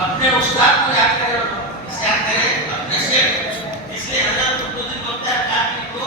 अपने उस्ताद को याद करें, याद करें अपने शेख। इसलिए हज़रत कुतुबुद्दीन बोलता है काफी को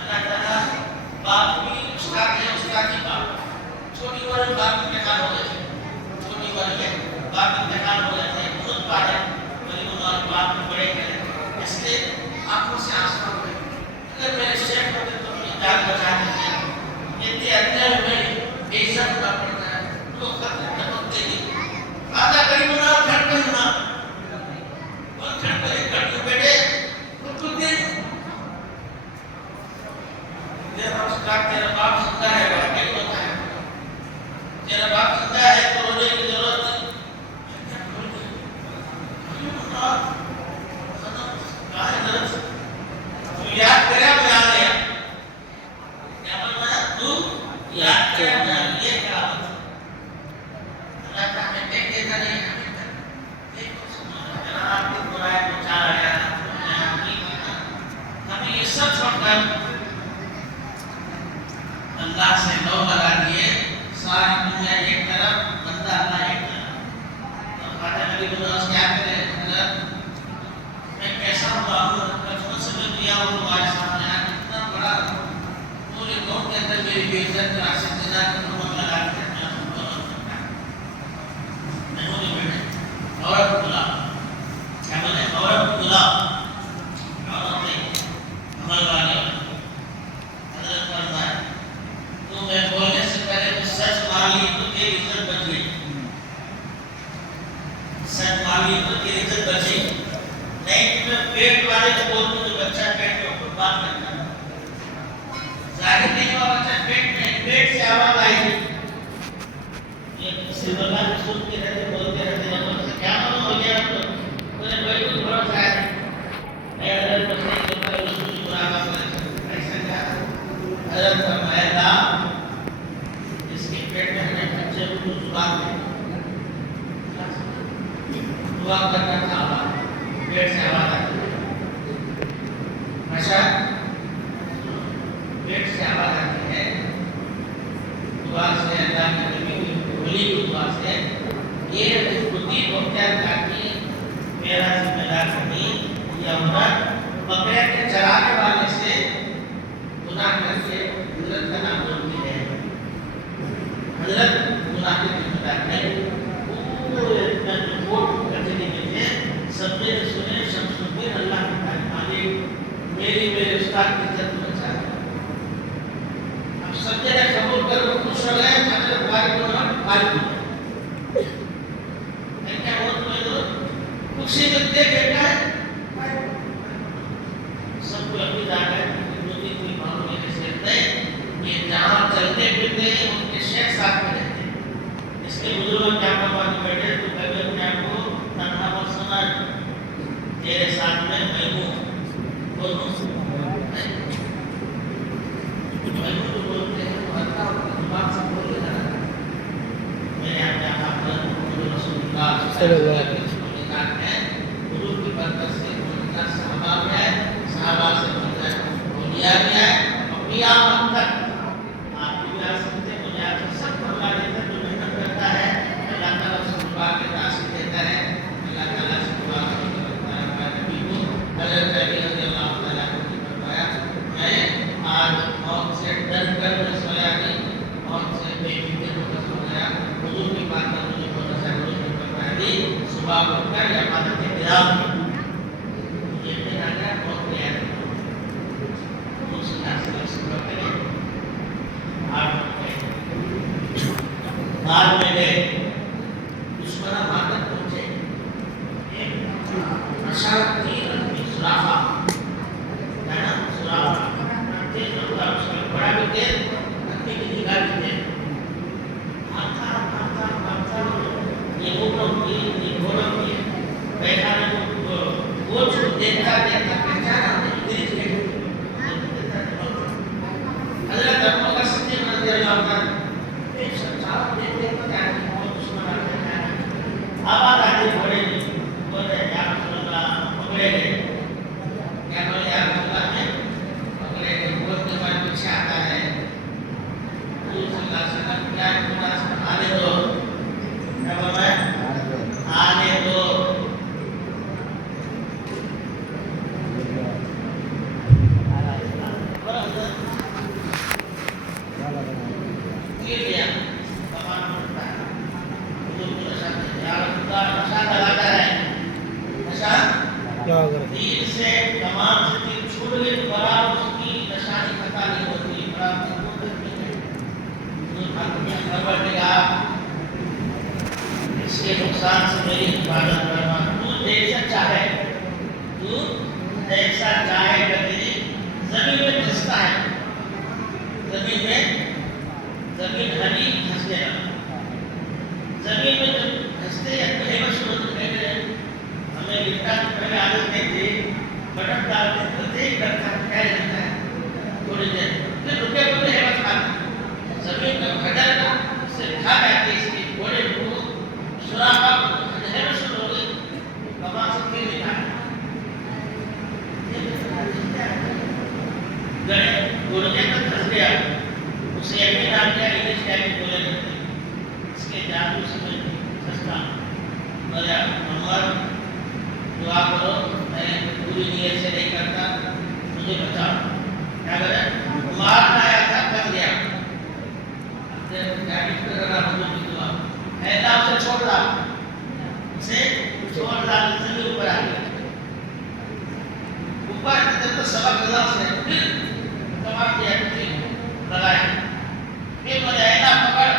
अल्लाह ताला बाप भी उस्ताद है, उस्ताद की बाप। छोटी उम्र में बाप इंतकाल हो गए थे, छोटी उम्र में बाप इंतकाल हो गए थे, खुद पाले बड़ी उम्र बाप में बड़े गए, इसलिए आंखों से आंसू आ गए। अगर मेरे शेख होते तो अपनी जान बचा देते। इतने अंदर में बेइज्जत होना पड़ता है, तो खत्म करते ही आधा करीब ना घर पे ना और घर पे घर के बेटे कुछ दिन तेरा उस्ताद तेरा बाप जिंदा है, वाकई होता है, तेरा बाप जिंदा है तो रोने की जरूरत नहीं। तू याद करे मैं आ गया, क्या बोल रहा है तू याद करे मैं आ गया, ये क्या बात है। अल्लाह का हमें देख देता नहीं, आपको बुराई पहुंचा रहा है, हमें ये सब छोड़कर अल्लाह से लो लगा दिए। सारी दुनिया एक तरफ, बंदा अल्लाह एक तरफ। तो खाते नबी बोला क्या करें, मैं कैसा हुआ हूँ, बचपन से मैं दिया हूँ तुम्हारे सामने, इतना बड़ा पूरे गाँव के अंदर मेरी बेइज्जत का आशिक जिला नमक लगा के औरत खुला, क्या बोले औरत खुला, औरत नहीं अमल वाले। हज़रत फरमाया तो मैं बोलने से पहले तो सच मान ली तो तेरी इज्जत बच गई, सच मान ली तो तेरी इज्जत बची। नहीं तो मैं पेट वाले को बोल दूं तो बच्चा पेट के ऊपर बात करता, जाहिर नहीं हुआ बच्चा पेट में, पेट से आवाज आई, ये किसी बंदा को सुनते रहते बोलते रहते क्या मालूम हो गया बोले भाई को थोड़ा सा है मैं अगर बच्चे के ऊपर उसको बुरा काम करे ऐसा क्या हज़रत फरमाया इसके पेट में हमें बच्चे को जुबान दे दुआ करना था, पेट से आवाज आती है, अच्छा पेट से आवाज आती है, दुआ से अल्लाह की नबी वली की दुआ से ये बुद्धि मुख्तार ताकि मेरा जिम्मेदार नहीं या औरत बकरे के चराने वाले से गुनाह करके हजरत का नाम बोलती है, हजरत गुनाह के जिम्मेदार नहीं। पूरे रिपोर्ट करने के सबने सुने, सब सुनते अल्लाह के मालिक मेरे उस्ताद की इज्जत बचा। अब सब जगह कबूल कर खुश हो गए, हजरत भाई को भाई खुशी मिलते बेटा है सबको अपनी जाता है, कोई मालूम नहीं ये जहाँ चलते फिरते उनके शेख साथ में रहते हैं। इसके बुजुर्ग क्या बात बैठे तो कभी अपने आप को तन्हा मत समझ, तेरे साथ में मैं हूँ, दोनों तो बोलते हैं बात से बोल देना मैंने अपने आप पर गुरु की बरकत से उनका सहाबा भी है, सहाबा से उनका दुनिया भी है, अपनी आमद तक आप भी आ सकते हैं, दुनिया तो सब अल्लाह देता है, जो मेहनत करता है अल्लाह ताला उसको दुआ के राशि देता है, अल्लाह ताला से दुआ करता है। हमारे नबी को हज़रत अली रज़ी अल्लाह ताला को बताया मैं आज मौत से डर कर मैं सोया नहीं, मौत से बेफिक्र होकर सोया, हुजूर की बात का मुझे बहुत अच्छा हुजूर ने बताया सुबह उठकर इबादत के बिलाव ये मेरा क्या बहुत प्यार है दूसरा से करें आप बाद में गए दुश्मन मातक पहुंचे अशरफ की सुराफा है ना, सुराफा तेज होता है उसका बड़ा भी तेज अपनी की निगाह भी तेज आता ये घोड़ा की बैठा वो जो देखता देखता पहचाना नहीं हज़रत अबू बकर सिद्दीक़ रज़ियल्लाहु अन्हु एक साहब देखते तो क्या बहुत दुश्मन आ गया आवाज आती घोड़े की बोले या रसूल अल्लाह पकड़े गए, क्या बोले या रसूल अल्लाह में पकड़े गए, बोलते बाद पीछे आता है नुकसान से मेरी हिफाजत करना। तू जैसा चाहे, तू जैसा चाहे तेरी जमीन में धंसता है, जमीन हरी धंसने लगा। जमीन में जब धंसते हैं तो हेमत शुरू होते हैं। हमें लिफ्टा पहले आदत नहीं थी, बटन डालते तो देख करता क्या रहता है थोड़ी देर, फिर रुके रुके हेमत खाते जमीन में भटक ना उससे खा जाती इसकी घोड़े को सुराखा हेमत शुरू हो गई, कमा से फिर निकाल गए घोड़े तक धंस गया। उसे यही नाम किया इंग्लिश क्या बोले करते इसके जादू से सस्ता मजा। अमर दुआ करो, मैं पूरी नीयत से नहीं करता, मुझे बचाओ। क्या करे, मारना आया था फंस गया, ऐसा उसे छोड़ रहा, उसे छोड़ रहा, जमीन ऊपर आ गया। ऊपर जब तो सबक मिला उसने, फिर कमाल किया, लगाया, फिर मुझे ऐसा पकड़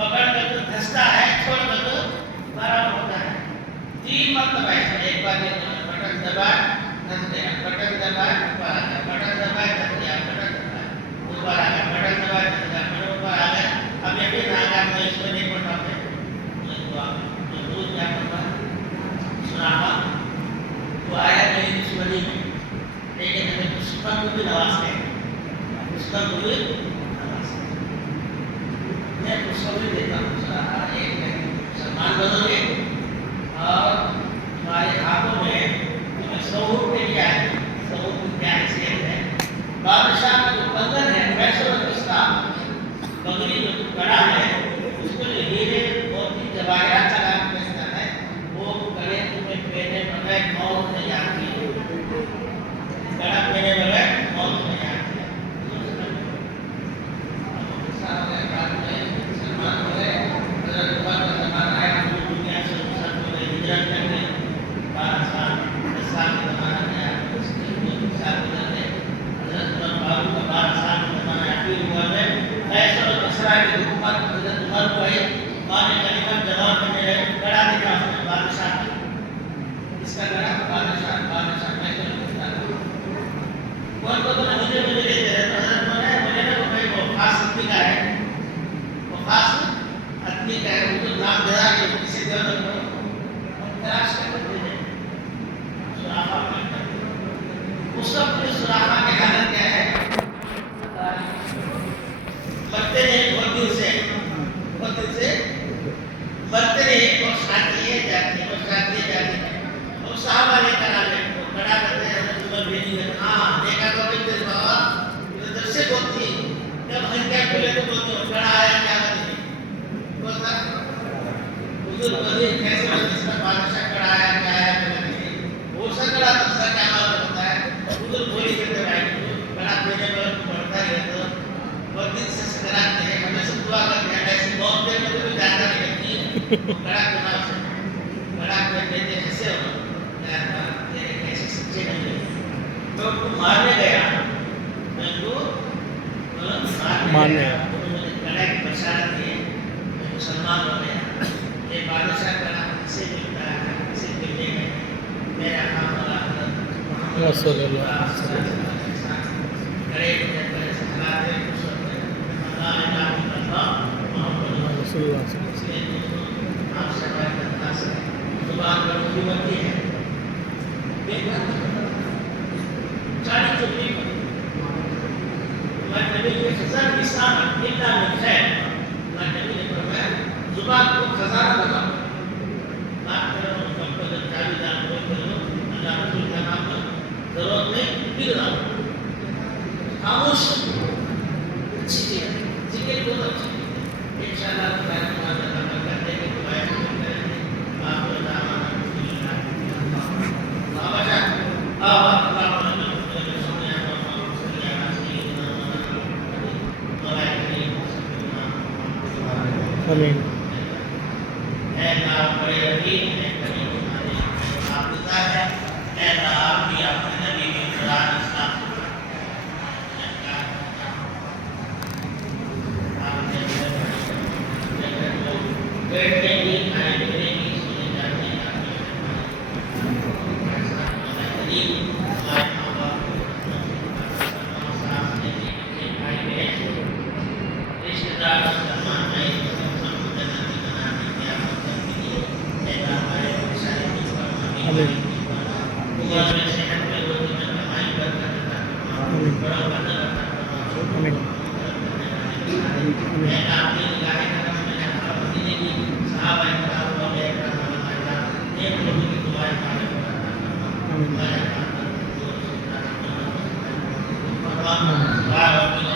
कर तो धंसता है, छोड़ कर तो बराबर होता है। 3 मरतबा ऐसा, एक बार बटन दबाया धंस गया, बटन दबाया ऊपर आ गया, बटन दबाया धंस गया, बटन दबाया ऊपर आ गया, बटन दबाया धंस गया, बटन ऊपर आ गया। अब ये फिर आ गया, मैं इसमें नहीं पढ़ता हूँ, मैं दूध क्या पढ़ता सुनामा वो आया मेरी दुश्मनी में, लेकिन हमें दुश्मन को भी नवाजते हैं, दुश्मन को भी नवाजते हैं। मैं उसको भी देता हूँ एक सम्मान बनोगे और तुम्हारे हाथों में तुम्हें सहूर के लिए आए, सहूर की क्या हैसियत है। बादशाह का जो बंधन है वैसे उसका बगली जो कड़ा है उसको जो हीरे मोती जवाहरात लगा के बेचता है, वो कड़े तुम्हें पहने बगैर मौत नहीं आती, कड़ा पहने बगैर मौत नहीं आती। उसका सुराखा की हालत क्या है, मरते रहे बहुत दिन से मरते रहे और शादी जाती और शादी जाती और साहबा लेकर आ गए, तो खड़ा करते हैं तुम्हें भेजिए। हाँ देखा तो अभी तेरे बाबा जब से बोलती जब हंसिया खुले तो बोलते हो खड़ा आया क्या करेंगे बोलता बुजुर्ग बंदे कैसे इसका बादशाह खड़ा आया क्या आया करेंगे वो सब खड़ा तो सर क्या मालूम होता है। बुजुर्ग बोली करते भाई बड़ा देने वाला तो बढ़ता ही है, तो बहुत दिन से कराते हैं हमें सब दुआ करते हैं ऐसे बहुत देर में तो जाता नहीं करती बड़ा करना से बड़ा कर देते ऐसे हो तेरे कैसे सच्चे नहीं तो तू मारने गया, मैं तो मारने गया मुझे कड़ा की बशारत दी, मैं मुसलमान हो गया। ये बादशाह का नाम किसे मिलता है, किसे मिलेगा, मेरा नाम अल्लाह सल्लल्लाहु अलैहि वसल्लम करे करे सलाते खुश होते अल्लाह इलाहा इल्लल्लाह मोहम्मद रसूलुल्लाह आप सवाल करता है जुबान पर कीमती है चाली चुपी मैं नबी के खजान निशान इल्ला में खैर मैं नबी ने फरमाया जुबान को खजाना लगा बात करो सबको चाबी दान कोई करो अल्लाह रसूल का नाम लो जरूरत नहीं फिर रहा खामोश अच्छी चीज जिक्र बहुत अच्छी इंशाअल्लाह मैं तुम्हारा काम करने के दुआ करेंगे आप बताओ बाबा जान आमीन। बैठने की खाने पीने की सोने जाने की हमारे माँ बाप साथ में भाई बहन रिश्तेदार सम्मान में संबोधन बनाने की आवश्यकता के लिए ऐसा हमारे सारे उम्र में सेहत में रोटी में कमाई कर बड़ा बदल मैं आपने निगाहें करम में अपनी जिंदगी साहब है कराम और एक लोगों की दुआएं पाने भगवान